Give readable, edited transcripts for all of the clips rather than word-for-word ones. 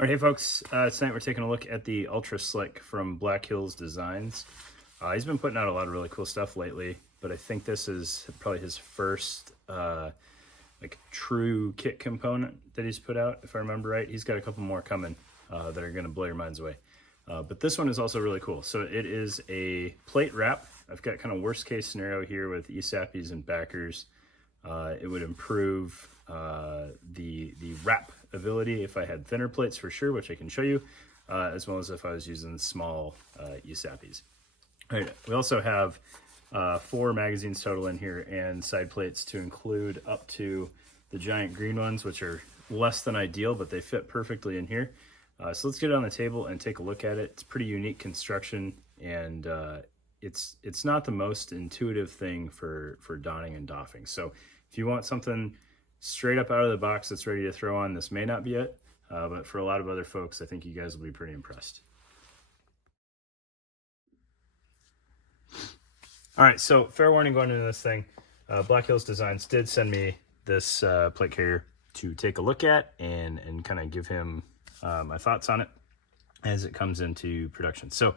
All right, hey folks, tonight we're taking a look at the Ultra Slick from Black Hills Designs. He's been putting out a lot of really cool stuff lately, but I think this is probably his first like true kit component that he's put out, if I remember right. He's got a couple more coming that are gonna blow your minds away. But this one is also really cool. So it is a plate wrap. I've got kind of worst case scenario here with ESAPs and backers. It would improve the wrap ability if I had thinner plates for sure, which I can show you, as well as if I was using small ESAPs. All right, we also have 4 magazines total in here and side plates to include up to the giant green ones, which are less than ideal, but they fit perfectly in here. So let's get it on the table and take a look at it. It's pretty unique construction, and it's not the most intuitive thing for donning and doffing. So if you want something straight up out of the box that's ready to throw on, this may not be it, but for a lot of other folks, I think you guys will be pretty impressed. All right, so fair warning going into this thing, Black Hills Designs did send me this plate carrier to take a look at and kind of give him my thoughts on it as it comes into production. So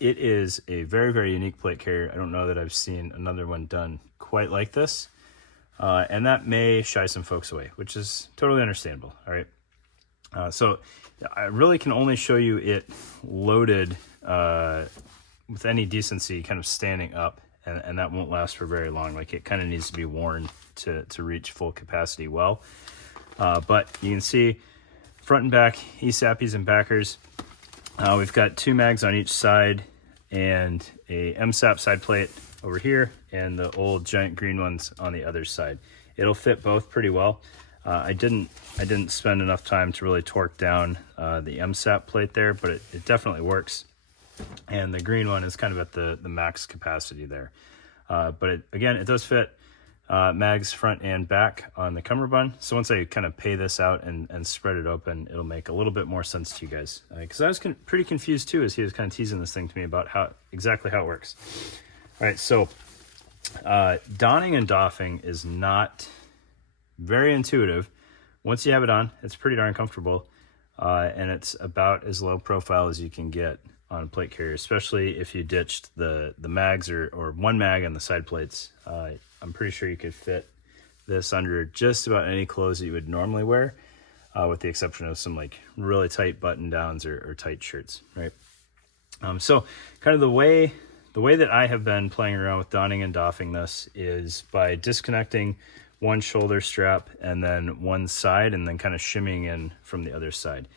it is a very, very unique plate carrier. I don't know that I've seen another one done quite like this. And that may shy some folks away, which is totally understandable. All right. So I really can only show you it loaded with any decency kind of standing up, and that won't last for very long. Like, it kind of needs to be worn to reach full capacity well. But you can see front and back ESAPs and backers. We've got 2 mags on each side and a MSAP side plate over here and the old giant green ones on the other side. It'll fit both pretty well. I didn't spend enough time to really torque down the MSAP plate there, but it definitely works. And the green one is kind of at the max capacity there. But again, it does fit mags front and back on the Cummerbund. So once I kind of pay this out and spread it open, it'll make a little bit more sense to you guys. Because I was pretty confused too, as he was kind of teasing this thing to me about exactly how it works. All right, so donning and doffing is not very intuitive. Once you have it on, it's pretty darn comfortable, and it's about as low profile as you can get on a plate carrier, especially if you ditched the mags or one mag on the side plates. I'm pretty sure you could fit this under just about any clothes that you would normally wear, with the exception of some like really tight button downs or tight shirts, right? So kind of the way that I have been playing around with donning and doffing this is by disconnecting one shoulder strap and then one side, and then kind of shimmying in from the other side.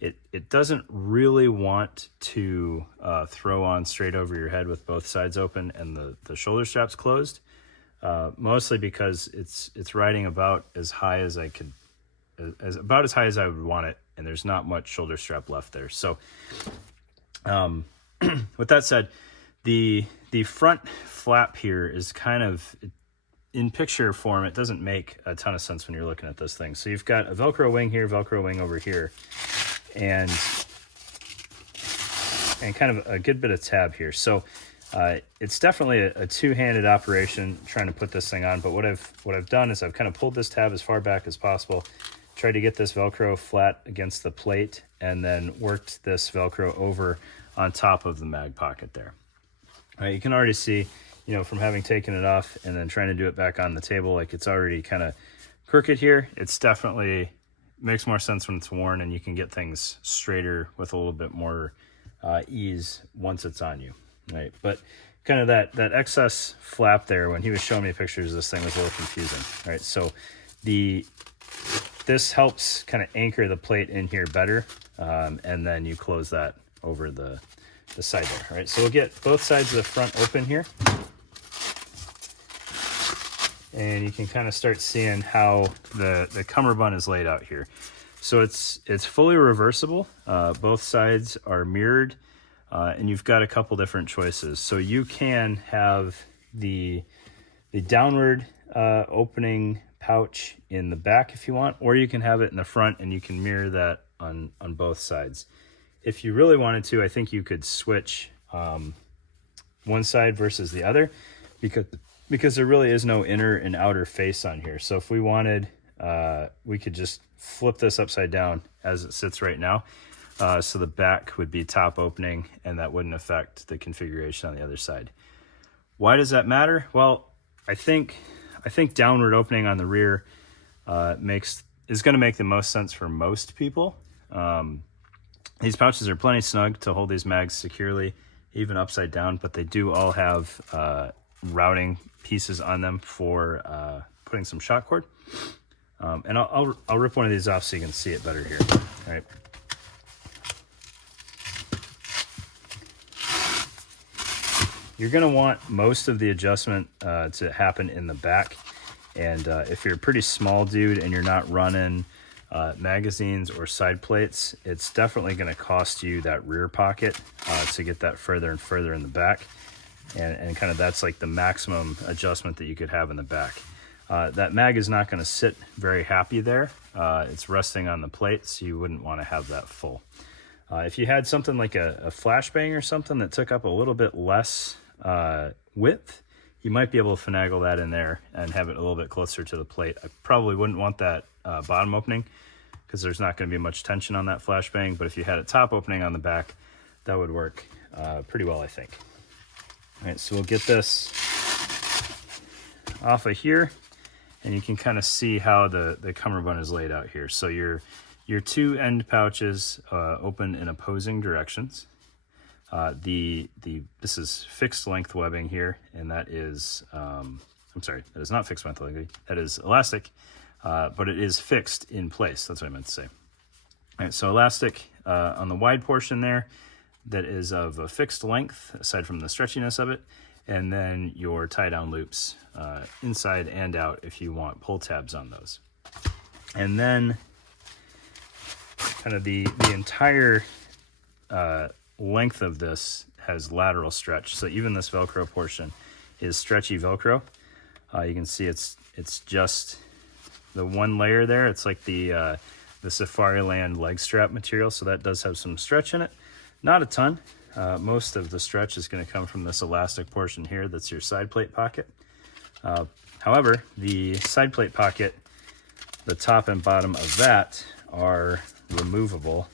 It doesn't really want to throw on straight over your head with both sides open and the shoulder straps closed, mostly because it's riding about as high as I could, about as high as I would want it, and there's not much shoulder strap left there. So with that said, the front flap here is kind of, in picture form, it doesn't make a ton of sense when you're looking at this thing. So you've got a Velcro wing here, Velcro wing over here, and kind of a good bit of tab here. So it's definitely a two-handed operation trying to put this thing on. But what I've done is I've kind of pulled this tab as far back as possible, tried to get this Velcro flat against the plate, and then worked this Velcro over on top of the mag pocket there. You can already see, from having taken it off and then trying to do it back on the table, like it's already kind of crooked here. It's definitely makes more sense when it's worn, and you can get things straighter with a little bit more ease once it's on you, right? But kind of that excess flap there, when he was showing me pictures, this thing was a little confusing, right? So this helps kind of anchor the plate in here better, and then you close that over the side there. All right, so we'll get both sides of the front open here, and you can kind of start seeing how the Cummerbund is laid out here. So it's fully reversible. Both sides are mirrored, and you've got a couple different choices. So you can have the downward opening pouch in the back if you want, or you can have it in the front, and you can mirror that on both sides. If you really wanted to, I think you could switch one side versus the other, because there really is no inner and outer face on here. So if we wanted we could just flip this upside down as it sits right now. So the back would be top opening, and that wouldn't affect the configuration on the other side. Why does that matter? Well, I think downward opening on the rear is going to make the most sense for most people. These pouches are plenty snug to hold these mags securely, even upside down, but they do all have routing pieces on them for putting some shock cord. And I'll rip one of these off so you can see it better here. All right. You're going to want most of the adjustment to happen in the back. And if you're a pretty small dude and you're not running magazines or side plates, it's definitely going to cost you that rear pocket to get that further and further in the back. And kind of that's like the maximum adjustment that you could have in the back. That mag is not going to sit very happy there. It's resting on the plate, so you wouldn't want to have that full. If you had something like a flashbang or something that took up a little bit less width, you might be able to finagle that in there and have it a little bit closer to the plate. I probably wouldn't want that bottom opening because there's not going to be much tension on that flashbang, but if you had a top opening on the back, that would work pretty well, I think. All right, so we'll get this off of here, and you can kind of see how the cummerbund is laid out here. So your two end pouches open in opposing directions. This is fixed length webbing here, and that is, I'm sorry, that is not fixed length webbing. That is elastic, but it is fixed in place. That's what I meant to say. All right, so elastic on the wide portion there, that is of a fixed length, aside from the stretchiness of it, and then your tie-down loops inside and out if you want pull tabs on those. And then kind of the entire length of this has lateral stretch, so even this Velcro portion is stretchy Velcro. You can see it's just the one layer there. It's like the Safariland leg strap material, so that does have some stretch in it. Not a ton. Most of the stretch is going to come from this elastic portion here that's your side plate pocket. However, the side plate pocket, the top and bottom of that are removable,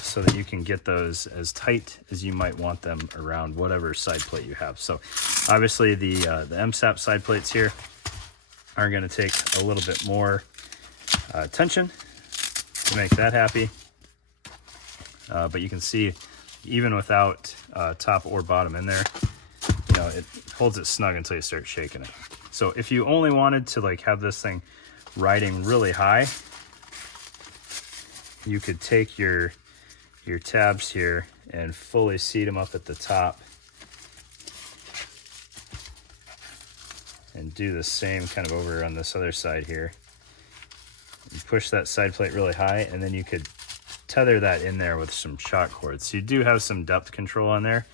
so that you can get those as tight as you might want them around whatever side plate you have. So obviously the MSAP side plates here are going to take a little bit more tension to make that happy. But you can see even without top or bottom in there, you know, it holds it snug until you start shaking it. So if you only wanted to like have this thing riding really high, you could take your tabs here and fully seat them up at the top and do the same kind of over on this other side here. You push that side plate really high, and then you could tether that in there with some shock cords. So you do have some depth control on there.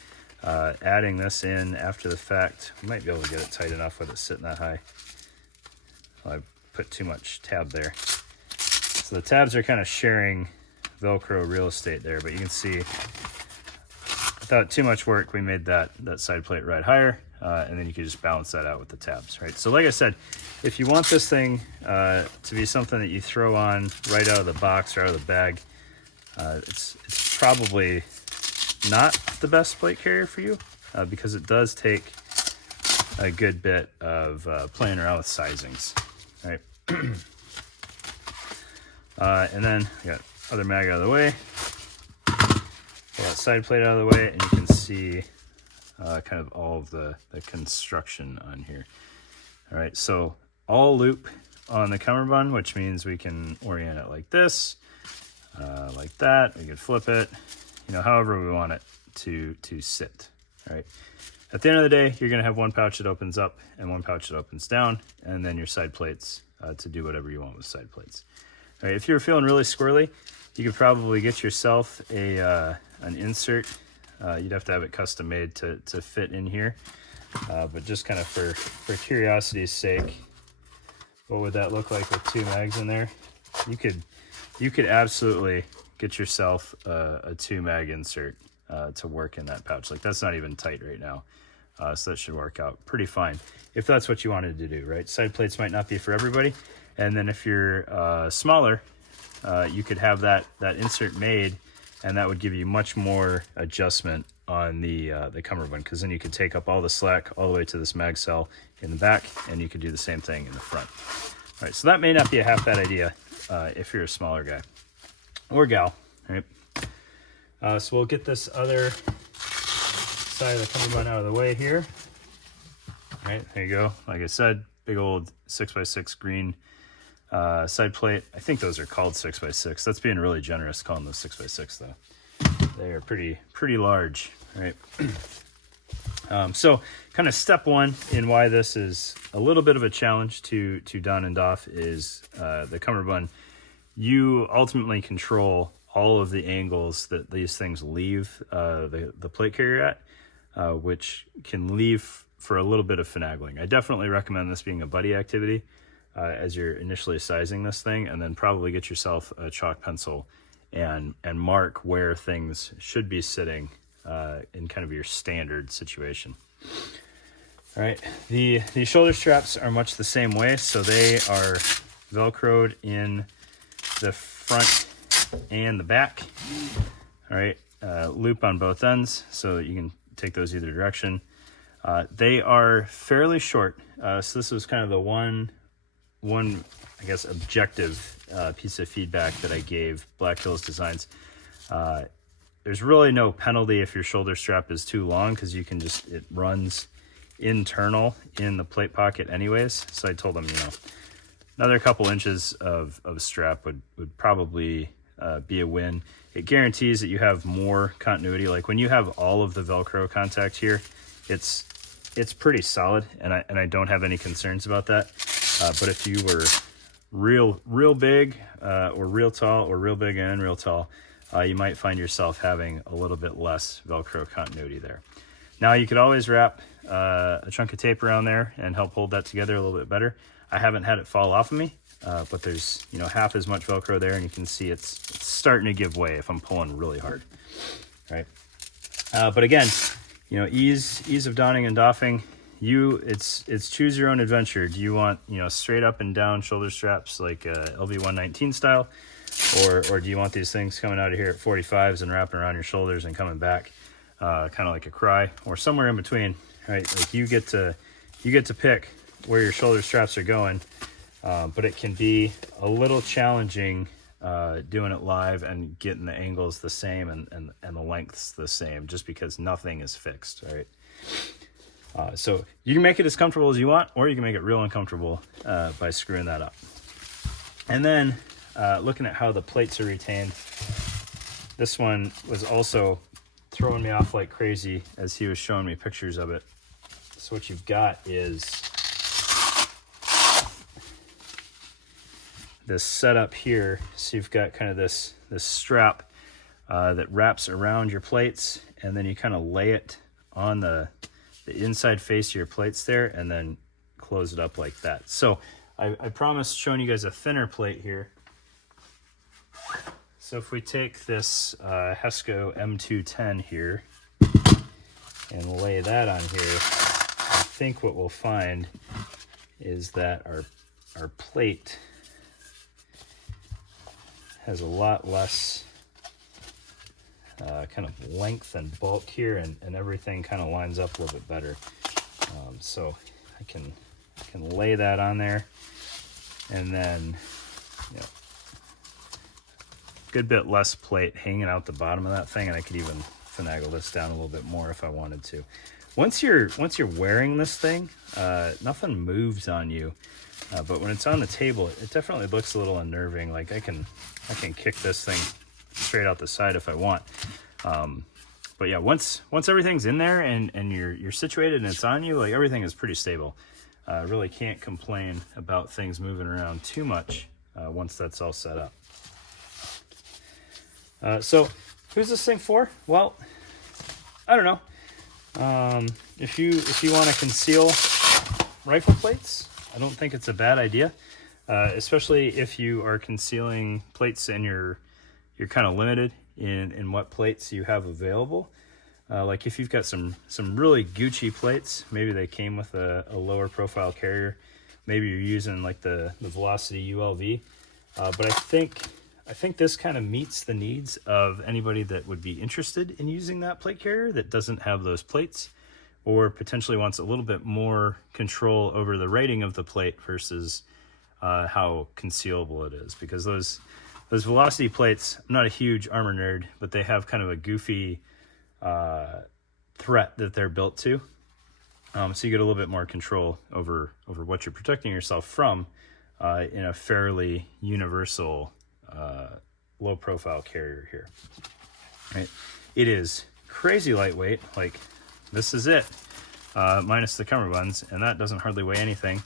Adding this in after the fact, you might be able to get it tight enough with it sitting that high. Well, I put too much tab there. So the tabs are kind of sharing Velcro real estate there, but you can see without too much work, we made that side plate right higher, and then you can just balance that out with the tabs, right? So like I said, if you want this thing to be something that you throw on right out of the box or out of the bag, it's probably not the best plate carrier for you, because it does take a good bit of playing around with sizings, right? And then we got other mag out of the way, pull that side plate out of the way, and you can see kind of all of the construction on here. All right, so all loop on the cummerbund, which means we can orient it like this, like that. We can flip it, you know, however we want it to sit. All right. At the end of the day, you're going to have one pouch that opens up and one pouch that opens down, and then your side plates to do whatever you want with side plates. All right, if you're feeling really squirrely, you could probably get yourself an insert. You'd have to have it custom made to fit in here, but just kind of for curiosity's sake, what would that look like with two mags in there? You could absolutely get yourself a 2 mag insert to work in that pouch. Like, that's not even tight right now. So that should work out pretty fine if that's what you wanted to do, right? Side plates might not be for everybody. And then if you're smaller, you could have that insert made, and that would give you much more adjustment on the cummerbund, because then you could take up all the slack all the way to this mag cell in the back, and you could do the same thing in the front. All right, so that may not be a half bad idea if you're a smaller guy or gal, right? So we'll get this other side of the cummerbund out of the way here. All right, there you go. Like I said, big old 6x6 green side plate. I think those are called 6x6. That's being really generous calling those 6x6 though. They are pretty large, right? So kind of step one in why this is a little bit of a challenge to don and doff is the cummerbund. You ultimately control all of the angles that these things leave the plate carrier at, which can leave for a little bit of finagling. I definitely recommend this being a buddy activity as you're initially sizing this thing, and then probably get yourself a chalk pencil and mark where things should be sitting in kind of your standard situation. All right, the shoulder straps are much the same way, so they are Velcroed in the front and the back. All right, loop on both ends, so you can take those either direction. They are fairly short, so this was kind of the one I guess objective piece of feedback that I gave Black Hills Designs. There's really no penalty if your shoulder strap is too long, because you can just, it runs internal in the plate pocket anyways. So I told them, another couple inches of strap would probably be a win. It guarantees that you have more continuity. Like when you have all of the Velcro contact here, it's pretty solid, and I don't have any concerns about that. But if you were real big or real tall, or real big and real tall, you might find yourself having a little bit less Velcro continuity there. Now you could always wrap a chunk of tape around there and help hold that together a little bit better. I haven't had it fall off of me, but there's half as much Velcro there, and you can see it's starting to give way if I'm pulling really hard, right? But again, ease of donning and doffing. It's choose your own adventure. Do you want straight up and down shoulder straps like LV119 style, or do you want these things coming out of here at 45s and wrapping around your shoulders and coming back kind of like a cry, or somewhere in between, right? Like you get to pick where your shoulder straps are going, but it can be a little challenging doing it live and getting the angles the same and the lengths the same, just because nothing is fixed, right? So you can make it as comfortable as you want, or you can make it real uncomfortable by screwing that up. And then looking at how the plates are retained, this one was also throwing me off like crazy as he was showing me pictures of it. So what you've got is this setup here. So you've got kind of this strap that wraps around your plates, and then you kind of lay it on the inside face of your plates there, and then close it up like that. So I promised showing you guys a thinner plate here. So if we take this Hesco M210 here and lay that on here, I think what we'll find is that our plate has a lot less kind of length and bulk here, and everything kind of lines up a little bit better. So I can lay that on there, and then good bit less plate hanging out the bottom of that thing, and I could even finagle this down a little bit more if I wanted to. Once you're wearing this thing, nothing moves on you, but when it's on the table, it definitely looks a little unnerving. Like I can kick this thing straight out the side if I want. But yeah, once everything's in there and you're situated and it's on you, like everything is pretty stable. Really can't complain about things moving around too much once that's all set up. So who's this thing for? Well, I don't know. If you want to conceal rifle plates, I don't think it's a bad idea, especially if you are concealing plates and you're kind of limited in what plates you have available. Like if you've got some really Gucci plates, maybe they came with a lower profile carrier. Maybe you're using like the Velocity ULV. But I think this kind of meets the needs of anybody that would be interested in using that plate carrier that doesn't have those plates, or potentially wants a little bit more control over the rating of the plate versus how concealable it is. Because those Velocity plates, I'm not a huge armor nerd, but they have kind of a goofy threat that they're built to. So you get a little bit more control over what you're protecting yourself from in a fairly universal low profile carrier here. Right? It is crazy lightweight. Like this is it, minus the cummerbunds, and that doesn't hardly weigh anything.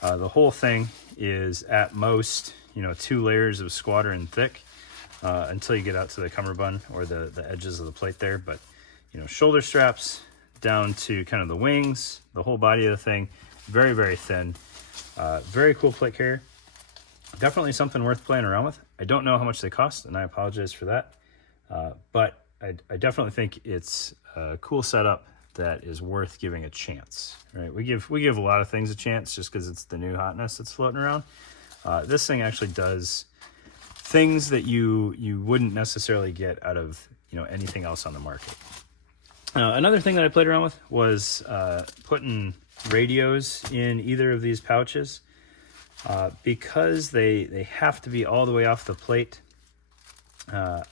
The whole thing is at most, 2 layers of squadron thick until you get out to the cummerbund or the edges of the plate there. But shoulder straps down to kind of the wings, the whole body of the thing, very, very thin. Very cool plate carrier. Definitely something worth playing around with. I don't know how much they cost, and I apologize for that. But I definitely think it's a cool setup that is worth giving a chance. Right? We give a lot of things a chance just because it's the new hotness that's floating around. This thing actually does things that you wouldn't necessarily get out of anything else on the market. Another thing that I played around with was putting radios in either of these pouches. Because they have to be all the way off the plate. I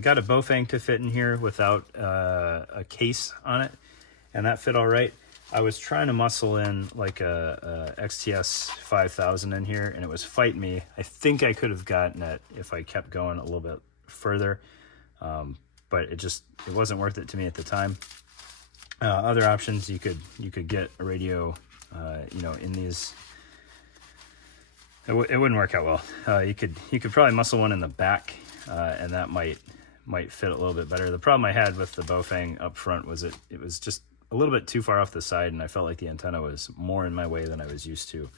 got a Bofang to fit in here without a case on it, and that fit all right. I was trying to muscle in like a XTS 5000 in here, and it was fighting me. I think I could have gotten it if I kept going a little bit further, but it wasn't worth it to me at the time. Other options, you could get a radio, in these. It wouldn't work out well. You could probably muscle one in the back, and that might fit a little bit better. The problem I had with the Bofang up front was it was just a little bit too far off the side, and I felt like the antenna was more in my way than I was used to.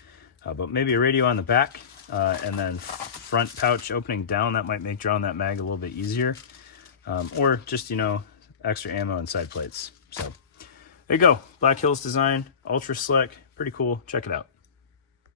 But maybe a radio on the back, and then front pouch opening down, that might make drawing that mag a little bit easier. Or just, extra ammo and side plates. So there you go. Black Hills design, ultra slick, pretty cool. Check it out.